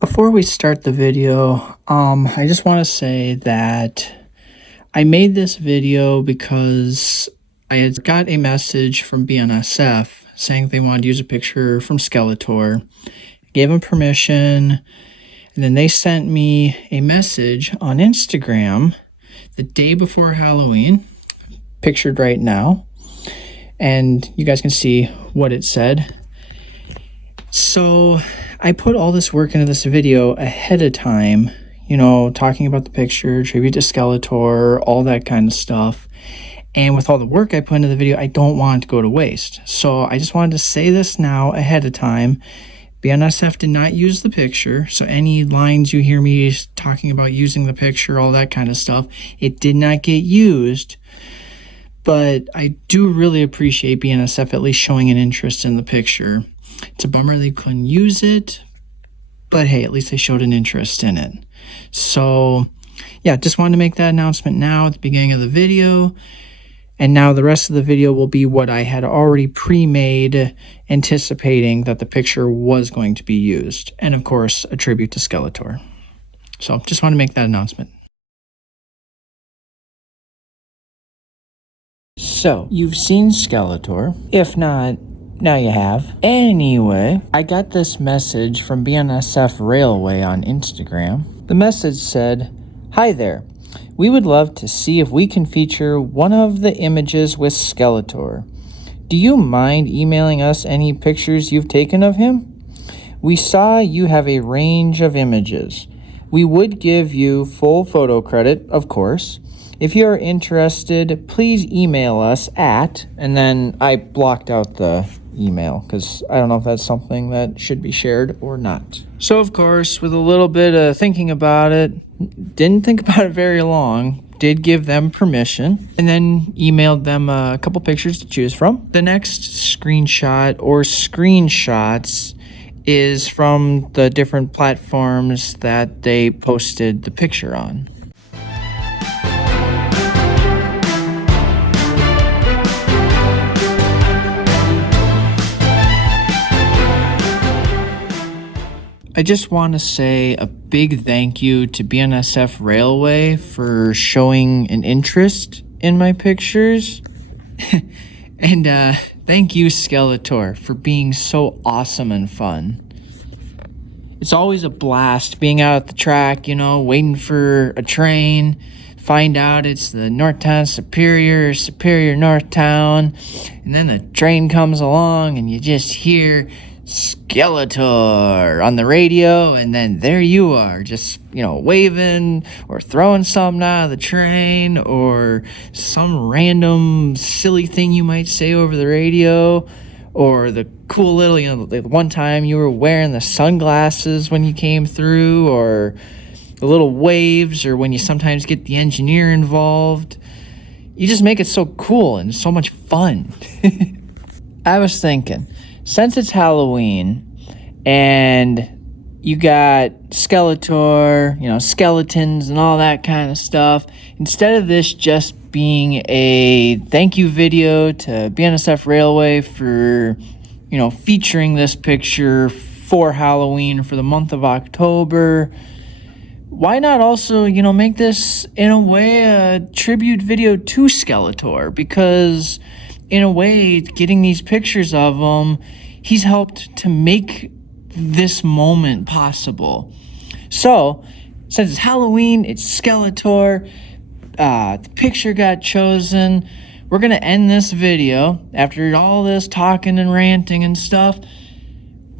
Before we start the video, I just want to say that I made this video because I had got a message from BNSF saying they wanted to use a picture from Skeletor. I gave them permission, and then they sent me a message on Instagram the day before Halloween, pictured right now, and you guys can see what it said. So I put all this work into this video ahead of time, you know, talking about the picture, tribute to Skeletor, all that kind of stuff. And with all the work I put into the video, I don't want it to go to waste. So I just wanted to say this now ahead of time. BNSF did not use the picture, so any lines you hear me talking about using the picture, all that kind of stuff, it did not get used. But I do really appreciate BNSF at least showing an interest in the picture. It's a bummer they couldn't use it, but hey, at least they showed an interest in it. So yeah, just wanted to make that announcement now at the beginning of the video. And now the rest of the video will be what I had already pre-made, anticipating that the picture was going to be used. And of course, a tribute to Skeletor. So just want to make that announcement. So, you've seen Skeletor. If not, now you have. Anyway, I got this message from BNSF Railway on Instagram. The message said, "Hi there. We would love to see if we can feature one of the images with Skeletor. Do you mind emailing us any pictures you've taken of him? We saw you have a range of images. We would give you full photo credit, of course. If you are interested, please email us at," and then I blocked out the email because I don't know if that's something that should be shared or not. So of course, with a little bit of thinking about it, didn't think about it very long, did give them permission, and then emailed them a couple pictures to choose from. The next screenshot or screenshots is from the different platforms that they posted the picture on. I just want to say a big thank you to BNSF Railway for showing an interest in my pictures. And thank you, Skeletor, for being so awesome and fun. It's always a blast being out at the track, you know, waiting for a train, find out it's the Northtown Superior, Superior Northtown, and then the train comes along and you just hear Skeletor on the radio, and then there you are, just, you know, waving or throwing something out of the train or some random silly thing you might say over the radio, or the cool little, you know, the one time you were wearing the sunglasses when you came through, or the little waves, or when you sometimes get the engineer involved. You just make it so cool and so much fun. I was thinking, since it's Halloween and you got Skeletor, you know, skeletons and all that kind of stuff, instead of this just being a thank you video to BNSF Railway for, you know, featuring this picture for Halloween for the month of October, why not also, you know, make this in a way a tribute video to Skeletor? Because in a way, getting these pictures of him, he's helped to make this moment possible. So, since it's Halloween, it's Skeletor, the picture got chosen. We're going to end this video, after all this talking and ranting and stuff,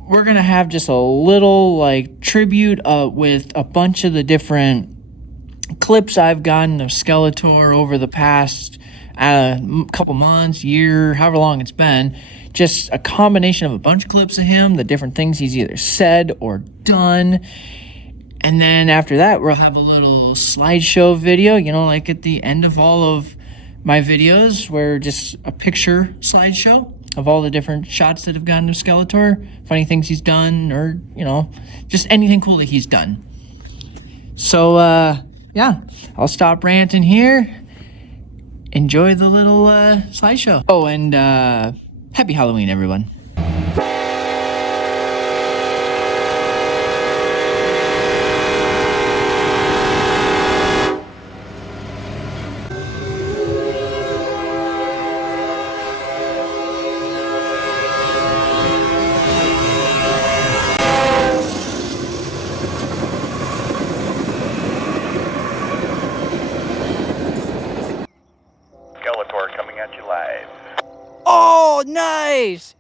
we're going to have just a little, like, tribute with a bunch of the different clips I've gotten of Skeletor over the past couple months, year, however long it's been. Just a combination of a bunch of clips of him, the different things he's either said or done. And then after that, we'll have a little slideshow video, you know, like at the end of all of my videos, where just a picture slideshow of all the different shots that have gotten of Skeletor, funny things he's done, or, you know, just anything cool that he's done. So, yeah, I'll stop ranting here. Enjoy the little slideshow. Oh, and happy Halloween, everyone. you live. Oh, nice!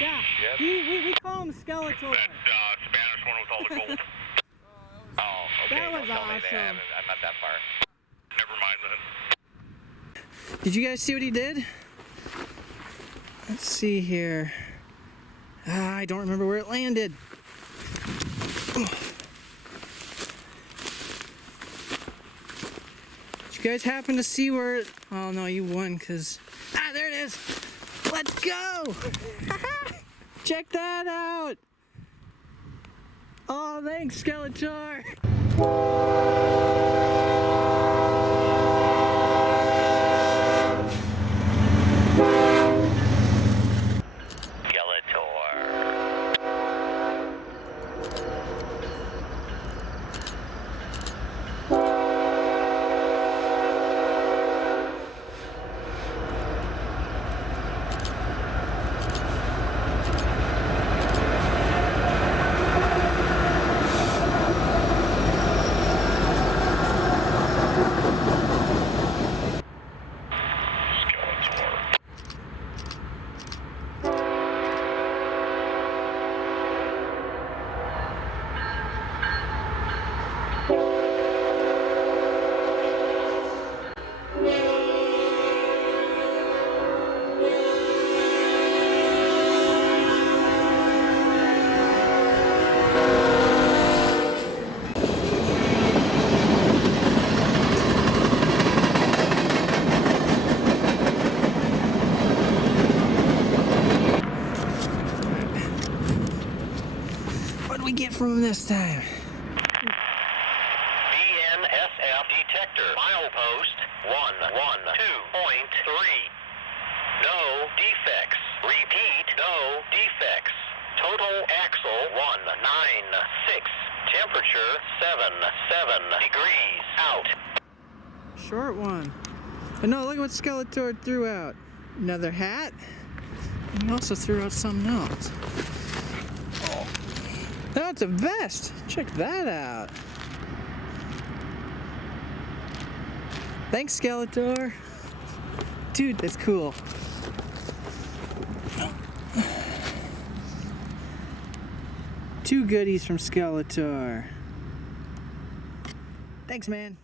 Yeah. We call him Skeletor. That Spanish one with all the gold. Oh, okay. That was Don't tell me awesome. that. I'm not that far. Never mind then. Did you guys see what he did? Let's see here. I don't remember where it landed. Did you guys happen to see where it... Oh no, you won because... Ah, there it is! Let's go! Check that out! Oh, thanks, Skeletor! What did we get from him this time? BNSF detector. Milepost 112.3. No defects. Repeat, no defects. Total axle 196. Temperature 77 degrees out. Short one. But no, look at what Skeletor threw out. Another hat. And he also threw out something else. Oh, it's a vest. Check that out. Thanks, Skeletor. Dude, that's cool. Two goodies from Skeletor. Thanks, man.